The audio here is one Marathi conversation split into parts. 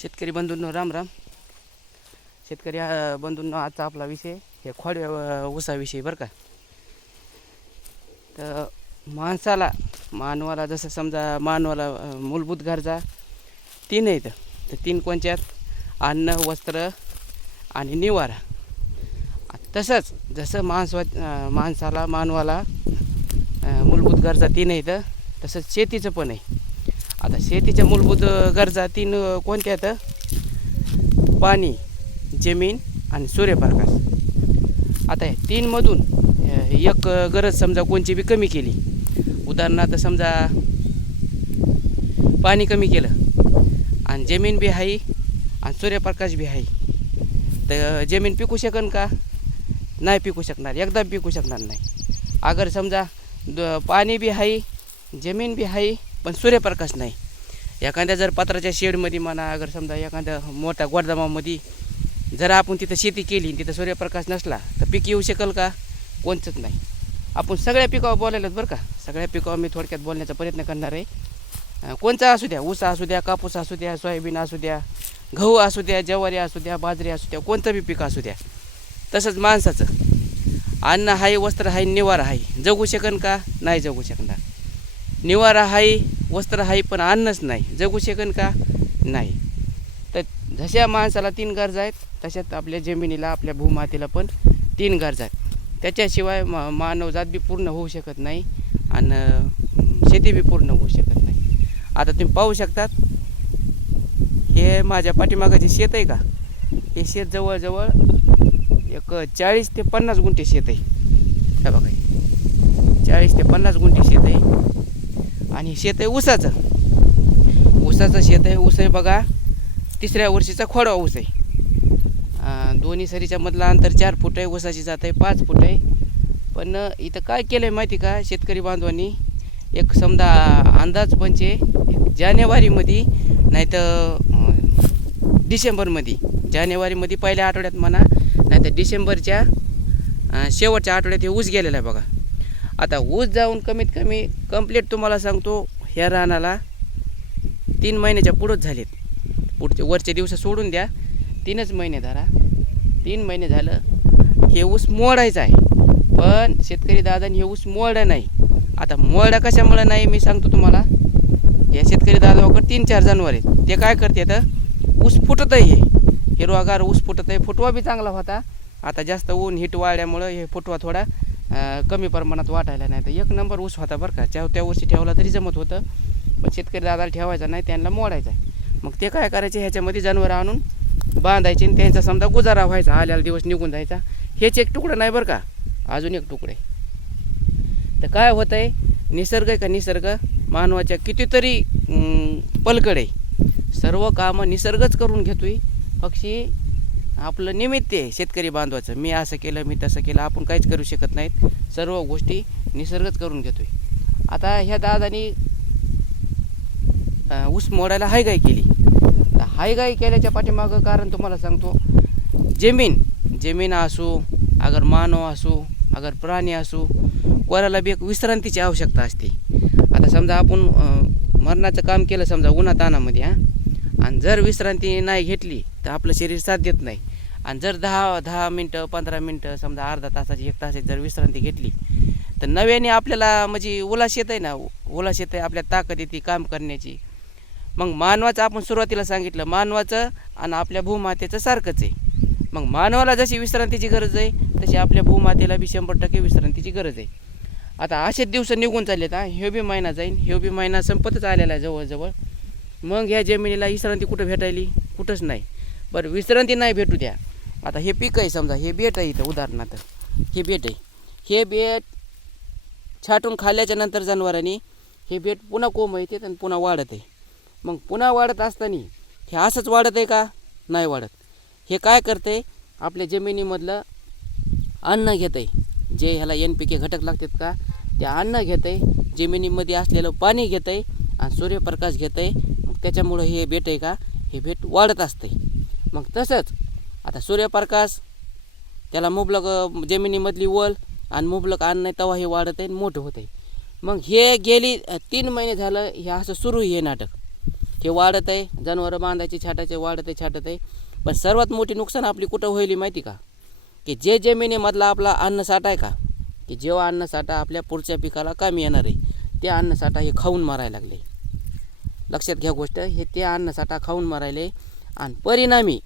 शेतकरी बंधूंनो राम राम. शेतकरी बंधूंनो आजचा आपला विषय हे खोड ऊसाविषयी बरं का? तर माणसाला मानवाला जसं समजा मानवाला मूलभूत गरजा तीन आहेत. तर तीन कोणत्या अन्न वस्त्र आणि निवारा. तसंच जसं माणसा माणसाला मानवाला मूलभूत गरजा तीन आहेत तसंच शेतीचं पण आहे. आता शेतीच्या मूलभूत गरजा तीन कोणत्या आहेत? पाणी जमीन आणि सूर्यप्रकाश. आता या तीनमधून एक गरज समजा कोणची बी कमी केली. उदाहरणार्थ समजा पाणी कमी केलं आणि जमीन बी आहे आणि सूर्यप्रकाश बी आहे तर जमीन पिकू शकन का? नाही पिकू शकणार. एकदा पिकू शकणार नाही. अगर समजा द पाणी बी आहे जमीन बी आहे पण सूर्यप्रकाश नाही. एखाद्या जर पत्राच्या शेडमध्ये म्हणा अगर समजा एखाद्या मोठ्या गोडदामामध्ये जर आपण तिथं शेती केली आणि तिथं सूर्यप्रकाश नसला तर पीक येऊ शकेल का? कोणचंच नाही. आपण सगळ्या पिकावर बोलायलाच बरं का? सगळ्या पिकावर मी थोडक्यात बोलण्याचा प्रयत्न करणार आहे. कोणचा असू द्या ऊस असू द्या कापूस असू द्या सोयाबीन असू द्या गहू असू द्या ज्वारी असू द्या बाजरी असू द्या कोणतं बी पीक असू द्या. तसंच माणसाचं. अन्न आहे वस्त्र आहे निवारा आहे जगू शकन का? नाही जगू शकणार. निवारा आहे वस्त्र आहे पण अन्नच नाही. जगू शकन का? नाही. तर जशा माणसाला तीन गरजा आहेत तशाच आपल्या जमिनीला आपल्या भूमातेला पण तीन गरजा आहेत त्याच्याशिवाय मा मानवजात बी पूर्ण होऊ शकत नाही आणि शेती बी पूर्ण होऊ शकत नाही. आता तुम्ही पाहू शकतात हे माझ्या पाठीमागाचे शेत आहे का? हे शेत जवळजवळ एक चाळीस ते पन्नास गुंठे शेत आहे. बघा. चाळीस ते पन्नास गुंठे शेत आहे. आणि शेत आहे ऊसाचं. ऊसाचं शेत आहे ऊस आहे बघा. तिसऱ्या वर्षीचा खोडवा ऊस आहे. दोन्ही सरीच्या मधला अंतर चार फूट आहे ऊसाची जात आहे पाच फूट आहे. पण इथं काय केलं आहे माहिती का शेतकरी बांधवांनी? एक समजा अंदाज पंचे जानेवारीमध्ये नाही तर डिसेंबरमध्ये. जानेवारीमध्ये पहिल्या आठवड्यात म्हणा नाही तर डिसेंबरच्या शेवटच्या आठवड्यात हे ऊस गेलेला आहे बघा. आता ऊस जाऊन कमीत कमी कंप्लीट तुम्हाला सांगतो ह्या रानाला तीन महिन्याच्या पुढंच झालेत. पुढचे वरचे दिवस सोडून द्या. तीनच महिने धरा. तीन महिने झालं हे ऊस मोडायचं आहे. पण शेतकरी दादाने हे ऊस मोडा नाही. आता मोडा कशामुळे नाही मी सांगतो तुम्हाला. या शेतकरी दादाकडे तीन चार जनावर आहेत. ते काय करते तर ऊस फुटत आहे हे. हिरवागार ऊस फुटत आहे फुटवा बी चांगला होता. आता जास्त ऊन हिट वाळल्यामुळं हे फुटवा थोडा. कमी प्रमाणात वाटायला नाही तर एक नंबर ऊस होता बरं का. त्या त्या वर्षी ठेवला तरी जमत होतं. पण शेतकरी दादाला ठेवायचा नाही त्यांना मोडायचा आहे. मग ते काय करायचे? ह्याच्यामध्ये जनावरं आणून बांधायचे आणि त्यांचा समजा गुजारा व्हायचा. आल्याला दिवस निघून जायचा. हेच एक तुकडं नाही बरं का. अजून एक तुकडे तर काय होतं आहे निसर्ग आहे का निसर्ग? मानवाच्या कितीतरी पलकडे. सर्व कामं निसर्गच करून घेतोय. पक्षी आपलं निमित्त आहे शेतकरी बांधवाचं. मी असं केलं मी तसं केलं आपण काहीच करू शकत नाहीत. सर्व गोष्टी निसर्गच करून घेतोय. आता ह्या दादानी ऊस मोडायला हायगाई केली. तर हायगाई केल्याच्या पाठीमागं कारण तुम्हाला सांगतो जमीन जमीन असो अगर मानव असो अगर प्राणी असो कोणाला बी एक विश्रांतीची आवश्यकता असते. आता समजा आपण मरणाचं काम केलं समजा उन्हातानामध्ये हां आणि जर विश्रांती नाही घेतली तर आपलं शरीर साथ देत नाही. आणि जर दहा दहा मिनटं पंधरा मिनटं समजा अर्धा तासाची एक तासाची जर विश्रांती घेतली तर नव्याने आपल्याला म्हणजे ओला येत आहे ना ओला येत आहे आपल्या ताकद येते काम करण्याची. मग मानवाचं आपण सुरुवातीला सांगितलं मानवाचं आणि आपल्या भूमातेचं सारखंच आहे. मग मानवाला जशी विश्रांतीची गरज आहे तशी आपल्या भूमातेला बी शंभर टक्के विश्रांतीची गरज आहे. आता असेच दिवस निघून चाललेत हा ह्यो बी महिना जाईन ह्यो बी महिना संपतच आलेला आहे जवळजवळ. मग ह्या जमिनीला विश्रांती कुठं भेटायली? कुठंच नाही. बरं विश्रांती नाही भेटू द्या. आता हे पीक आहे समजा हे बेट आहे इथं उदाहरणार्थ. हे बेट आहे. हे बेट छाटून खाल्ल्याच्या नंतर जनावरांनी हे बेट पुन्हा कोंब येते आणि पुन्हा वाढत आहे. मग पुन्हा वाढत असताना हे असंच वाढत आहे का? नाही वाढत. हे काय करते आपल्या जमिनीमधलं अन्न घेत आहे जे ह्याला एन पी के घटक लागतात का? ते अन्न घेत आहे जमिनीमध्ये असलेलं पाणी घेत आहे आणि सूर्यप्रकाश घेत आहे मग त्याच्यामुळं हे बेट आहे का? हे बेट वाढत असते मग तसंच आता सूर्यप्रकाश त्याला मुबलक जमिनीमधली वल आणि मुबलक अन्न नाही तेव्हा हे वाढत आहे आणि मोठं होत आहे. मग हे गेली तीन महिने झालं हे असं सुरू हे नाटक. हे वाढत आहे जनावरं बांधायचे छाटायचे वाढत आहे छाटत आहे. पण सर्वात मोठी नुकसान आपली कुठं होईल माहिती का? की जे जमिनीमधला आपला अन्नसाठा आहे का? की जेव्हा अन्नसाठा आपल्या पुढच्या पिकाला कामी येणार आहे ते अन्नसाठा हे खाऊन मारायला लागले. लक्षात घ्या गोष्ट हे ते अन्नसाठा खाऊन मारायले आणि परिणामी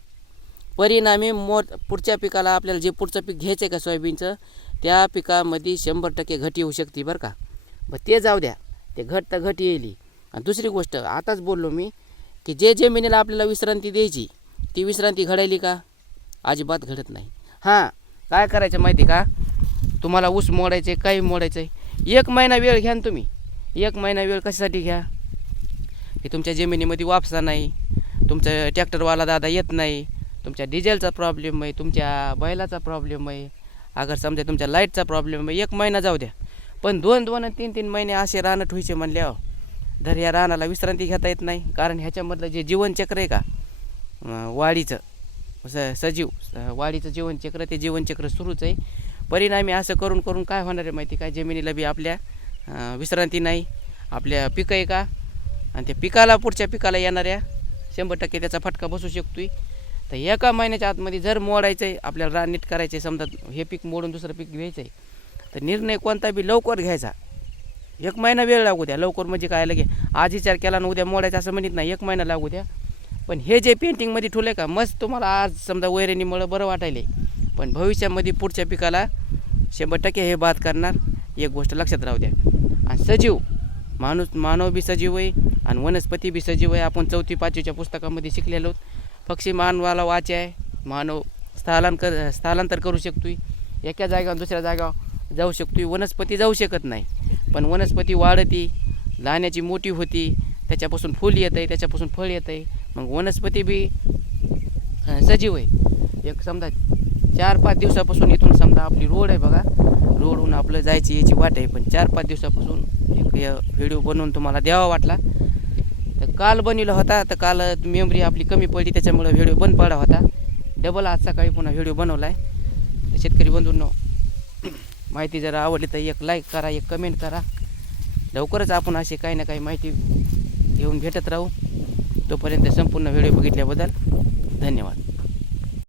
परिणामी मोठ पुढच्या पिकाला आपल्याला जे पुढचं पीक घ्यायचं आहे का सोयाबीनचं त्या पिकामध्ये शंभर टक्के घटी येऊ शकते बरं का. मग ते जाऊ द्या. ते घट तर घट येईल. आणि दुसरी गोष्ट आताच बोललो मी की जे जमिनीला आपल्याला विश्रांती द्यायची ती विश्रांती घडायली का? अजिबात घडत नाही. हां काय करायचं माहिती का? तुम्हाला ऊस मोडायचं आहे काही मोडायचं आहे एक महिना वेळ घ्या ना तुम्ही. एक महिना वेळ कशासाठी घ्या? की तुमच्या जमिनीमध्ये वापसा नाही. तुमचं ट्रॅक्टरवाला दादा येत नाही. तुमच्या डिझेलचा प्रॉब्लेम आहे तुमच्या बैलाचा प्रॉब्लेम आहे अगर समजा तुमच्या लाईटचा प्रॉब्लेम आहे एक महिना जाऊ द्या. पण दोन दोन तीन तीन महिने असे रानं ठेवायचे म्हणल्या जर या रानाला विश्रांती घेता येत नाही. कारण ह्याच्यामधलं जे जीवनचक्र आहे का वाढीचं स सजीव वाढीचं जीवनचक्र ते जीवनचक्र सुरूच आहे. परिणामी असं करून करून काय होणार आहे माहिती का? जमिनीला बी आपल्या विश्रांती नाही आपल्या पिकं आहे का? आणि त्या पिकाला पुढच्या पिकाला येणाऱ्या शंभर टक्के त्याचा फटका बसू शकतोय. तर एका महिन्याच्या आतमध्ये जर मोडायचं आहे आपल्याला रान नीट करायचं आहे समजा हे पीक मोडून दुसरं पीक घ्यायचं आहे तर निर्णय कोणता बी लवकर घ्यायचा. एक महिना वेळ लागू द्या. लवकर म्हणजे काय? लगे आज विचार केला ना उद्या मोडायचं असं म्हणत नाही. एक महिना लागू द्या. पण हे जे पेंटिंगमध्ये ठेवलं का मस्त तुम्हाला आज समजा वैरणीमुळं बरं वाटायले पण भविष्यामध्ये पुढच्या पिकाला शंभर टक्के हे बाद करणार. एक गोष्ट लक्षात राहू द्या. आणि सजीव माणूस मानव बी सजीव आहे आणि वनस्पती बी सजीव आहे. आपण चौथी पाचवीच्या पुस्तकामध्ये शिकलेलो आहोत. पक्षी मानवाला वाचे आहे. मानव स्थलांतर स्थलांतर करू शकतोय. एका जागेवर दुसऱ्या जागेवर जाऊ शकतो वनस्पती जाऊ शकत नाही. पण वनस्पती वाढती लाण्याची मोठी होती. त्याच्यापासून फूल येतं आहे त्याच्यापासून फळ येतं आहे. मग वनस्पती बी सजीव आहे. एक समजा चार पाच दिवसापासून इथून समजा आपली रोड आहे बघा. रोडहून आपलं जायची याची वाट आहे. पण चार पाच दिवसापासून एक व्हिडिओ बनवून तुम्हाला द्यावा वाटला. तर काल बनविला होता तर काल मेमरी आपली कमी पडली त्याच्यामुळं व्हिडिओ बंद पडला होता. डबल आज सकाळी पुन्हा व्हिडिओ बनवला आहे शेतकरी बंधूंनो माहिती जर आवडली तर एक लाईक करा एक कमेंट करा. लवकरच आपण अशी काही ना काही माहिती घेऊन भेटत राहू. तोपर्यंत संपूर्ण व्हिडिओ बघितल्याबद्दल धन्यवाद.